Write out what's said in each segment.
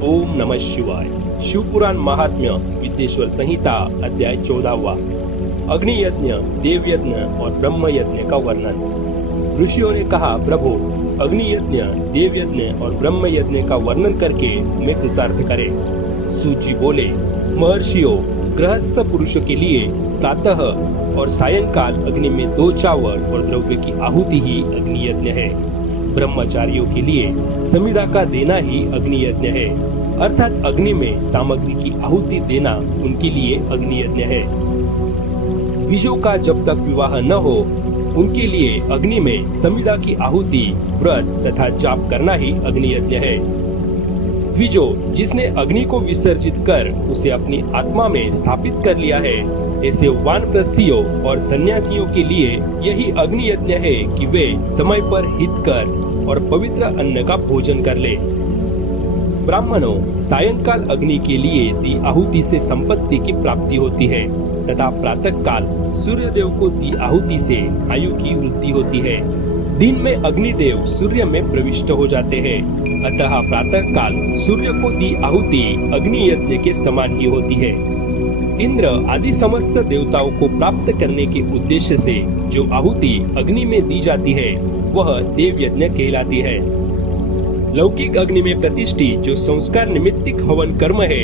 ओम नमः शिवाय। शिवपुराण महात्म्य विद्येश्वर संहिता अध्याय 14वां। अग्नि यज्ञ, देव यज्ञ और ब्रह्म यज्ञ का वर्णन। ऋषियों ने कहा, प्रभु अग्नि यज्ञ, देव यज्ञ और ब्रह्म यज्ञ का वर्णन करके हमें कृतार्थ करे। सूत जी बोले, महर्षियों, गृहस्थ पुरुषों के लिए प्रातः और सायंकाल अग्नि में 2 चावल और द्रव्य की आहुति ही अग्नि यज्ञ है। ब्रह्मचारियों के लिए समिधा का देना ही अग्नि यज्ञ है, अर्थात अग्नि में सामग्री की आहुति देना उनके लिए अग्नि यज्ञ है। द्विजों का जब तक विवाह न हो उनके लिए अग्नि में समिधा की आहुति, व्रत तथा जाप करना ही अग्नि यज्ञ है। द्विजो, जिसने अग्नि को विसर्जित कर उसे अपनी आत्मा में स्थापित कर लिया है, ऐसे वानप्रस्थियों और सन्यासियों के लिए यही अग्नि यज्ञ है कि वे समय पर हितकर और पवित्र अन्न का भोजन कर ले। ब्राह्मणों, सायंकाल अग्नि के लिए दी आहुति से संपत्ति की प्राप्ति होती है तथा प्रातः काल सूर्यदेव को दी आहुति से आयु की वृद्धि होती है। दिन में अग्निदेव सूर्य में प्रविष्ट हो जाते हैं, अतः प्रातः काल सूर्य को दी आहुति अग्नि यज्ञ के समान ही होती है। इंद्र आदि समस्त देवताओं को प्राप्त करने के उद्देश्य से जो आहुति अग्नि में दी जाती है वह देव यज्ञ कहलाती है। लौकिक अग्नि में प्रतिष्ठित जो संस्कार निमित्तिक हवन कर्म है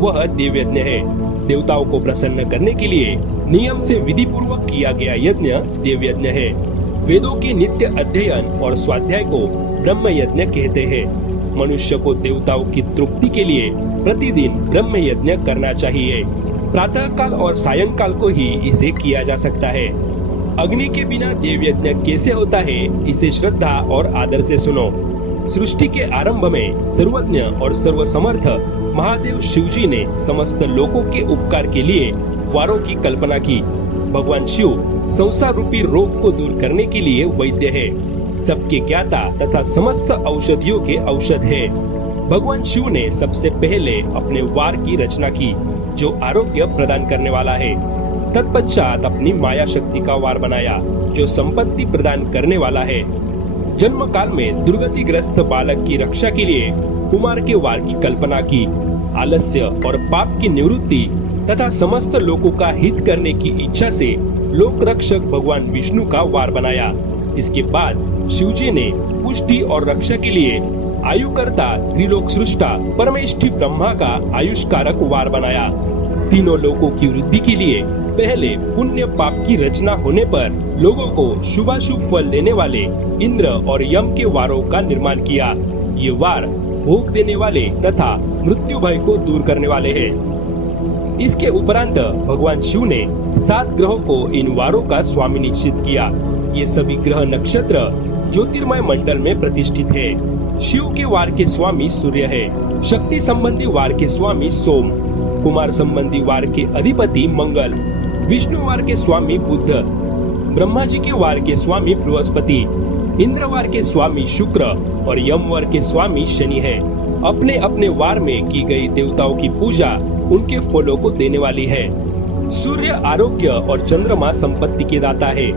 वह देव यज्ञ है। देवताओं को प्रसन्न करने के लिए नियम से विधि पूर्वक किया गया यज्ञ देव यज्ञ है। वेदों के नित्य अध्ययन और स्वाध्याय को ब्रह्म यज्ञ कहते हैं। मनुष्य को देवताओं की तृप्ति के लिए प्रतिदिन ब्रह्म यज्ञ करना चाहिए। प्रातः काल और सायंकाल को ही इसे किया जा सकता है। अग्नि के बिना देव यज्ञ कैसे होता है, इसे श्रद्धा और आदर से सुनो। सृष्टि के आरंभ में सर्वज्ञ और सर्वसमर्थ महादेव शिवजी ने समस्त लोगों के उपकार के लिए वारों की कल्पना की। भगवान शिव संसार रूपी रोग को दूर करने के लिए वैद्य है, सबके ज्ञाता तथा समस्त औषधियों के औषध है। भगवान शिव ने सबसे पहले अपने वार की रचना की जो आरोग्य प्रदान करने वाला है। तत्पश्चात अपनी माया शक्ति का वार बनाया जो संपत्ति प्रदान करने वाला है। जन्म काल में दुर्गतिग्रस्त बालक की रक्षा के लिए कुमार के वार की कल्पना की। आलस्य और पाप की निवृत्ति तथा समस्त लोगों का हित करने की इच्छा से लोक रक्षक भगवान विष्णु का वार बनाया। इसके बाद शिवजी ने पुष्टि और रक्षा के लिए आयुकर्ता त्रिलोक सृष्टा परमेष्ठी ब्रह्मा का आयुष कारक वार बनाया। तीनों लोगों की वृद्धि के लिए पहले पुण्य पाप की रचना होने पर लोगों को शुभाशुभ फल देने वाले इंद्र और यम के वारों का निर्माण किया। ये वार भोग देने वाले तथा मृत्यु भय को दूर करने वाले हैं। इसके उपरांत भगवान शिव ने 7 ग्रहों को इन वारों का स्वामी निश्चित किया। ये सभी ग्रह नक्षत्र ज्योतिर्मय मंडल में प्रतिष्ठित है। शिव के वार के स्वामी सूर्य है, शक्ति संबंधी वार के स्वामी सोम, कुमार संबंधी वार के अधिपति मंगल, विष्णु वार के स्वामी बुध, ब्रह्मा जी के वार के स्वामी बृहस्पति, इंद्र वार के स्वामी शुक्र और यम वार के स्वामी शनि है। अपने अपने वार में की गई देवताओं की पूजा उनके फलों को देने वाली है। सूर्य आरोग्य और चंद्रमा संपत्ति के दाता है।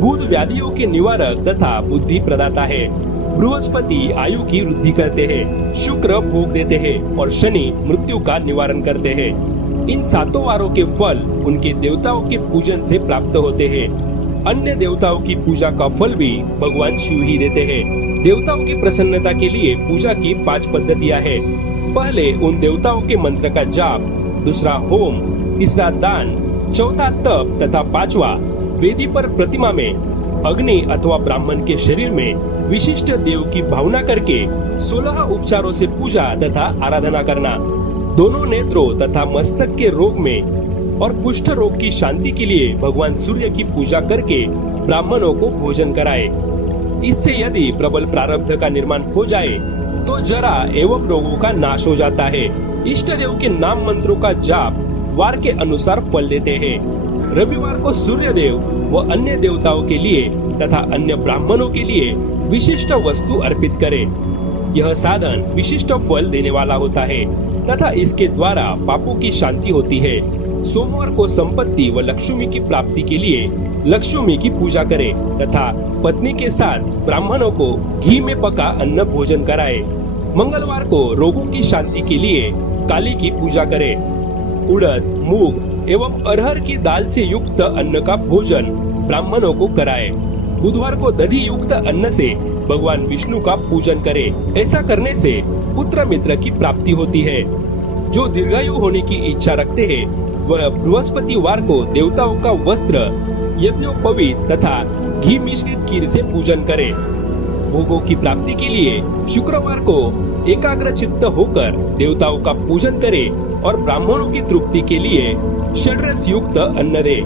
बुध व्याधियों के निवारक तथा बुद्धि प्रदाता है। बृहस्पति आयु की वृद्धि करते हैं, शुक्र भोग देते हैं और शनि मृत्यु का निवारण करते हैं। इन 7 वारों के फल उनके देवताओं के पूजन से प्राप्त होते हैं। अन्य देवताओं की पूजा का फल भी भगवान शिव ही देते हैं। देवताओं की प्रसन्नता के लिए पूजा की 5 पद्धतियां हैं। पहले उन देवताओं के मंत्र का जाप, दूसरा होम, तीसरा दान, चौथा तप तथा 5वां वेदी पर प्रतिमा में अग्नि अथवा ब्राह्मण के शरीर में विशिष्ट देव की भावना करके 16 उपचारों से पूजा तथा आराधना करना। दोनों नेत्रों तथा मस्तक के रोग में और कुष्ठ रोग की शांति के लिए भगवान सूर्य की पूजा करके ब्राह्मणों को भोजन कराए। इससे यदि प्रबल प्रारब्ध का निर्माण हो जाए तो जरा एवं रोगों का नाश हो जाता है। इष्ट देव के नाम मंत्रों का जाप वार के अनुसार फल देते हैं। रविवार को सूर्य देव व अन्य देवताओं के लिए तथा अन्य ब्राह्मणों के लिए विशिष्ट वस्तु अर्पित करें। यह साधन विशिष्ट फल देने वाला होता है तथा इसके द्वारा पापों की शांति होती है। सोमवार को संपत्ति व लक्ष्मी की प्राप्ति के लिए लक्ष्मी की पूजा करें तथा पत्नी के साथ ब्राह्मणों को घी में पका अन्न भोजन कराए। मंगलवार को रोगों की शांति के लिए काली की पूजा करें। उड़द, मूंग एवं अरहर की दाल से युक्त अन्न का भोजन ब्राह्मणों को कराएं। बुधवार को दधि युक्त अन्न से भगवान विष्णु का पूजन करें। ऐसा करने से पुत्र मित्र की प्राप्ति होती है। जो दीर्घायु होने की इच्छा रखते हैं वह बृहस्पतिवार को देवताओं का वस्त्र, यज्ञोपवीत तथा घी मिश्रित खीर से पूजन करें। भोगों की प्राप्ति के लिए शुक्रवार को एकाग्र चित्त होकर देवताओं का पूजन करें और ब्राह्मणों की तृप्ति के लिए षड्रस युक्त अन्न दे।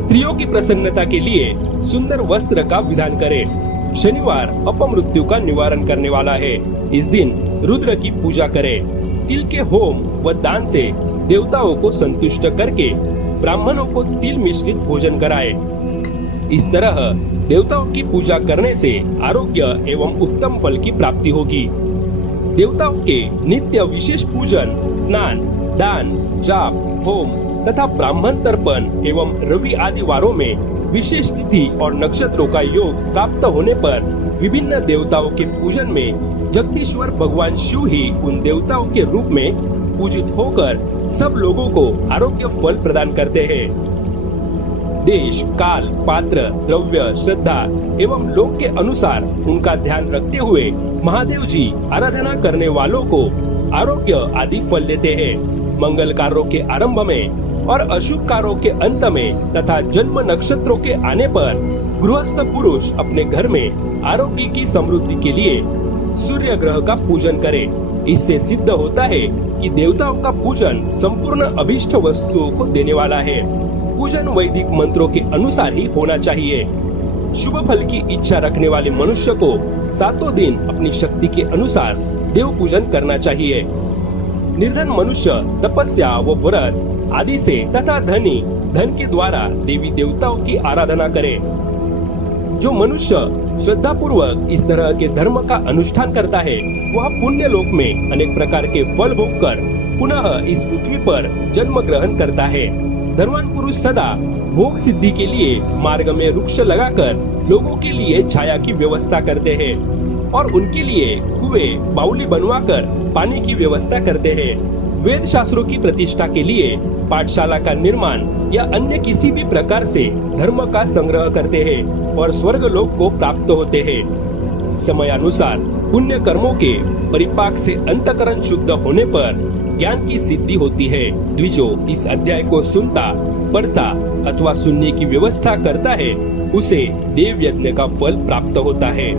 स्त्रियों की प्रसन्नता के लिए सुंदर वस्त्र का विधान करें। शनिवार अपमृत्यु का निवारण करने वाला है। इस दिन रुद्र की पूजा करें। तिल के होम व दान से देवताओं को संतुष्ट करके ब्राह्मणों को तिल मिश्रित भोजन कराएं। इस तरह देवताओं की पूजा करने से आरोग्य एवं उत्तम फल की प्राप्ति होगी। देवताओं के नित्य विशेष पूजन, स्नान, दान, जाप, होम तथा ब्राह्मण तर्पण एवं रवि आदि वारों में विशेष तिथि और नक्षत्रों का योग प्राप्त होने पर विभिन्न देवताओं के पूजन में जगदीश्वर भगवान शिव ही उन देवताओं के रूप में पूजित होकर सब लोगों को आरोग्य फल प्रदान करते हैं। देश, काल, पात्र, द्रव्य, श्रद्धा एवं लोक के अनुसार उनका ध्यान रखते हुए महादेव जी आराधना करने वालों को आरोग्य आदि फल देते हैं। मंगल कार्यों के आरंभ में और अशुभ कार्यों के अंत में तथा जन्म नक्षत्रों के आने पर गृहस्थ पुरुष अपने घर में आरोग्य की समृद्धि के लिए सूर्य ग्रह का पूजन करे। इससे सिद्ध होता है कि देवताओं का पूजन संपूर्ण अभीष्ट वस्तुओं को देने वाला है। पूजन वैदिक मंत्रों के अनुसार ही होना चाहिए। शुभ फल की इच्छा रखने वाले मनुष्य को 7 दिन अपनी शक्ति के अनुसार देव पूजन करना चाहिए। निर्धन मनुष्य तपस्या व व्रत आदि से तथा धनी धन के द्वारा देवी देवताओं की आराधना करे। जो मनुष्य श्रद्धा पूर्वक इस तरह के धर्म का अनुष्ठान करता है वह पुण्य लोक में अनेक प्रकार के फल भोग कर पुनः इस पृथ्वी पर जन्म ग्रहण करता है। धर्मवान पुरुष सदा भोग सिद्धि के लिए मार्ग में वृक्ष लगाकर लोगों के लिए छाया की व्यवस्था करते हैं और उनके लिए कुएं, बाउली बनवाकर पानी की व्यवस्था करते हैं। वेद शास्त्रों की प्रतिष्ठा के लिए पाठशाला का निर्माण या अन्य किसी भी प्रकार से धर्म का संग्रह करते हैं और स्वर्ग लोक को प्राप्त होते हैं। समयानुसार पुण्य कर्मों के परिपाक से अंतकरण शुद्ध होने पर ज्ञान की सिद्धि होती है। द्विजो इस अध्याय को सुनता, पढ़ता अथवा सुनने की व्यवस्था करता है उसे देव यज्ञ का फल प्राप्त होता है।